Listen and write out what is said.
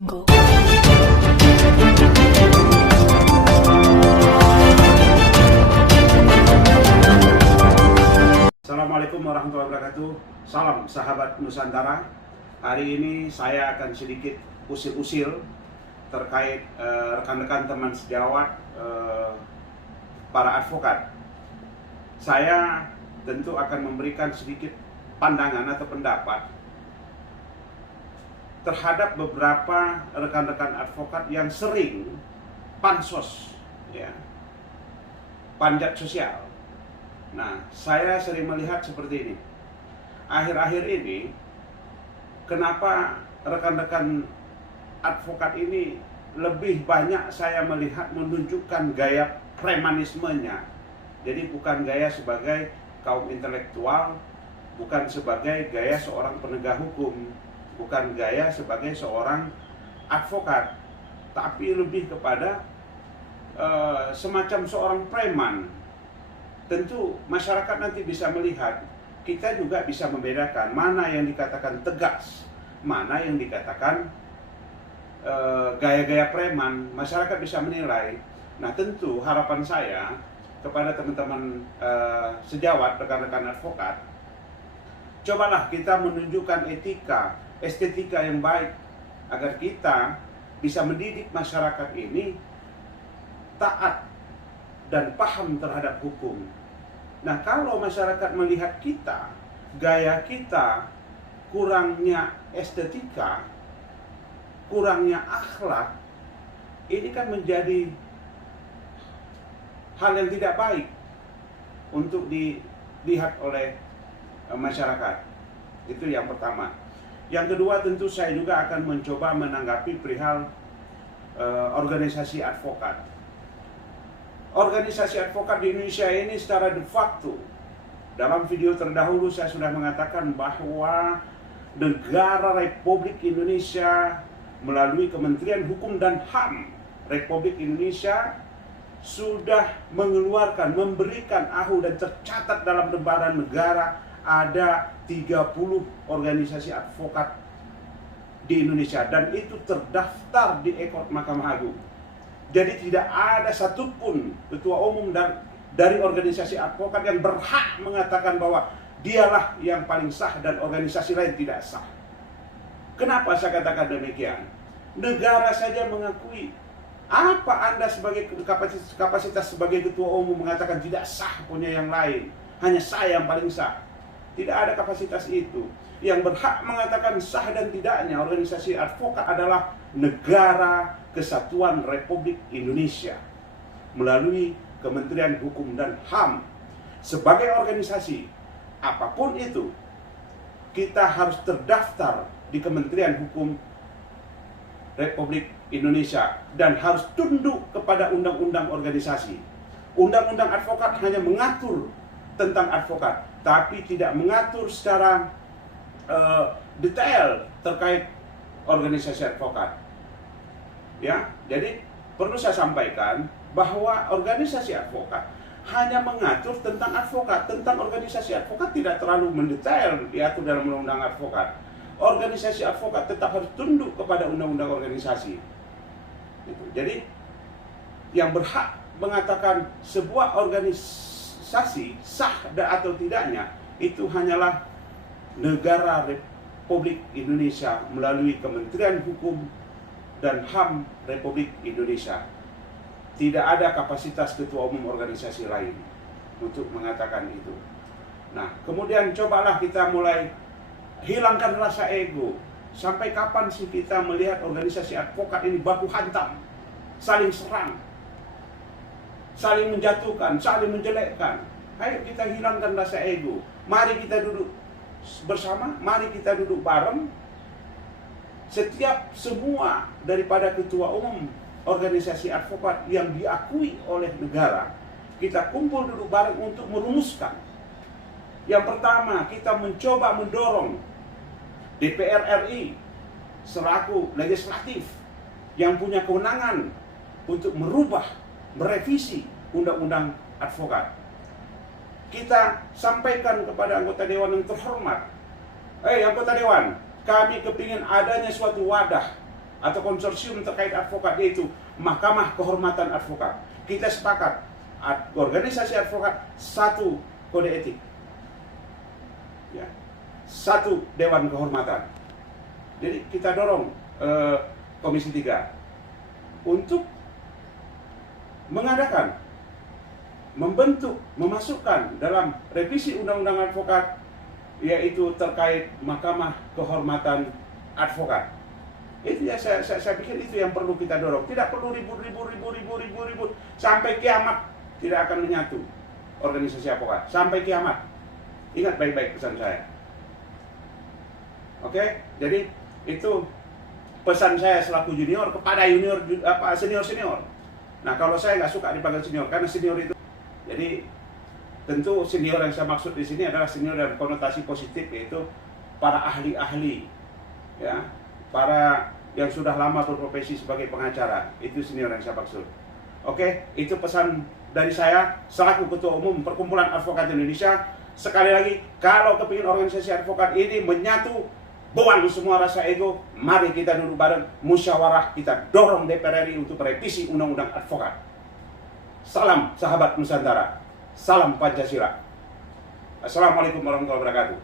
Go. Assalamualaikum warahmatullahi wabarakatuh. Salam sahabat Nusantara. Hari ini saya akan sedikit usil-usil terkait rekan-rekan teman sejawat para advokat. Saya tentu akan memberikan sedikit pandangan atau pendapat terhadap beberapa rekan-rekan advokat yang sering pansos, ya, panjat sosial. Nah, saya sering melihat seperti ini. Akhir-akhir ini, kenapa rekan-rekan advokat ini lebih banyak saya melihat menunjukkan gaya premanismenya. Jadi bukan gaya sebagai kaum intelektual, bukan sebagai gaya seorang penegak hukum, bukan gaya sebagai seorang advokat, tapi lebih kepada semacam seorang preman. Tentu masyarakat nanti bisa melihat, kita juga bisa membedakan mana yang dikatakan tegas, mana yang dikatakan gaya-gaya preman. Masyarakat bisa menilai. Nah, tentu harapan saya kepada teman-teman sejawat, rekan-rekan advokat, cobalah kita menunjukkan etika, estetika yang baik agar kita bisa mendidik masyarakat ini taat dan paham terhadap hukum. Nah, kalau masyarakat melihat kita, gaya kita kurangnya estetika, kurangnya akhlak, ini kan menjadi hal yang tidak baik untuk dilihat oleh masyarakat. Itu yang pertama. Yang kedua, tentu saya juga akan mencoba menanggapi perihal organisasi advokat. Organisasi advokat di Indonesia ini secara de facto, dalam video terdahulu saya sudah mengatakan bahwa negara Republik Indonesia melalui Kementerian Hukum dan HAM Republik Indonesia sudah mengeluarkan, memberikan AHU dan tercatat dalam lembaran negara ada 30 organisasi advokat di Indonesia, dan itu terdaftar di Ekor Mahkamah Agung. Jadi tidak ada satupun ketua umum dari organisasi advokat yang berhak mengatakan bahwa dialah yang paling sah dan organisasi lain tidak sah. Kenapa saya katakan demikian? Negara saja mengakui. Apa Anda sebagai kapasitas sebagai ketua umum mengatakan tidak sah punya yang lain? Hanya saya yang paling sah. Tidak ada kapasitas itu. Yang berhak mengatakan sah dan tidaknya organisasi advokat adalah Negara Kesatuan Republik Indonesia melalui Kementerian Hukum dan HAM. Sebagai organisasi apapun itu, kita harus terdaftar di Kementerian Hukum Republik Indonesia dan harus tunduk kepada undang-undang organisasi. Undang-undang advokat hanya mengatur tentang advokat, tapi tidak mengatur secara detail terkait organisasi advokat. Ya, jadi perlu saya sampaikan bahwa organisasi advokat hanya mengatur tentang advokat, tentang organisasi advokat tidak terlalu mendetail diatur dalam undang-undang advokat. Organisasi advokat tetap harus tunduk kepada undang-undang organisasi. Gitu. Jadi yang berhak mengatakan sebuah organisasi sah atau tidaknya itu hanyalah Negara Republik Indonesia melalui Kementerian Hukum dan HAM Republik Indonesia. Tidak ada kapasitas ketua umum organisasi lain untuk mengatakan itu. Nah, kemudian cobalah kita mulai hilangkan rasa ego. Sampai kapan sih kita melihat organisasi advokat ini baku hantam, saling serang, saling menjatuhkan, saling menjelekkan? Ayo kita hilangkan rasa ego. Mari kita duduk bersama, mari kita duduk bareng. Setiap semua daripada ketua umum organisasi advokat yang diakui oleh negara, kita kumpul duduk bareng untuk merumuskan. Yang pertama, kita mencoba mendorong DPR RI selaku legislatif yang punya kewenangan untuk merubah, merevisi undang-undang advokat. Kita sampaikan kepada anggota dewan yang terhormat, anggota dewan, kami kepingin adanya suatu wadah atau konsorsium terkait advokat, yaitu Mahkamah Kehormatan Advokat. Kita sepakat, organisasi advokat satu kode etik, ya, satu dewan kehormatan. Jadi kita dorong Komisi 3 untuk mengadakan, membentuk, memasukkan dalam revisi Undang-Undang Advokat, yaitu terkait Mahkamah Kehormatan Advokat. Itu ya, saya pikir itu yang perlu kita dorong. Tidak perlu ribut sampai kiamat tidak akan menyatu organisasi advokat sampai kiamat. Ingat baik-baik pesan saya. Oke, jadi itu pesan saya selaku junior kepada senior. Nah, kalau saya nggak suka dipanggil senior, karena senior itu, jadi tentu senior yang saya maksud di sini adalah senior dalam konotasi positif, yaitu para ahli-ahli, ya, para yang sudah lama berprofesi sebagai pengacara. Itu senior yang saya maksud. Oke, itu pesan dari saya selaku Ketua Umum Perkumpulan Advokat Indonesia. Sekali lagi, kalau kepingin organisasi advokat ini menyatu, buang semua rasa ego, mari kita duduk bareng, musyawarah, kita dorong DPR RI untuk revisi Undang-Undang Advokat. Salam sahabat Nusantara, salam Pancasila. Assalamualaikum warahmatullahi wabarakatuh.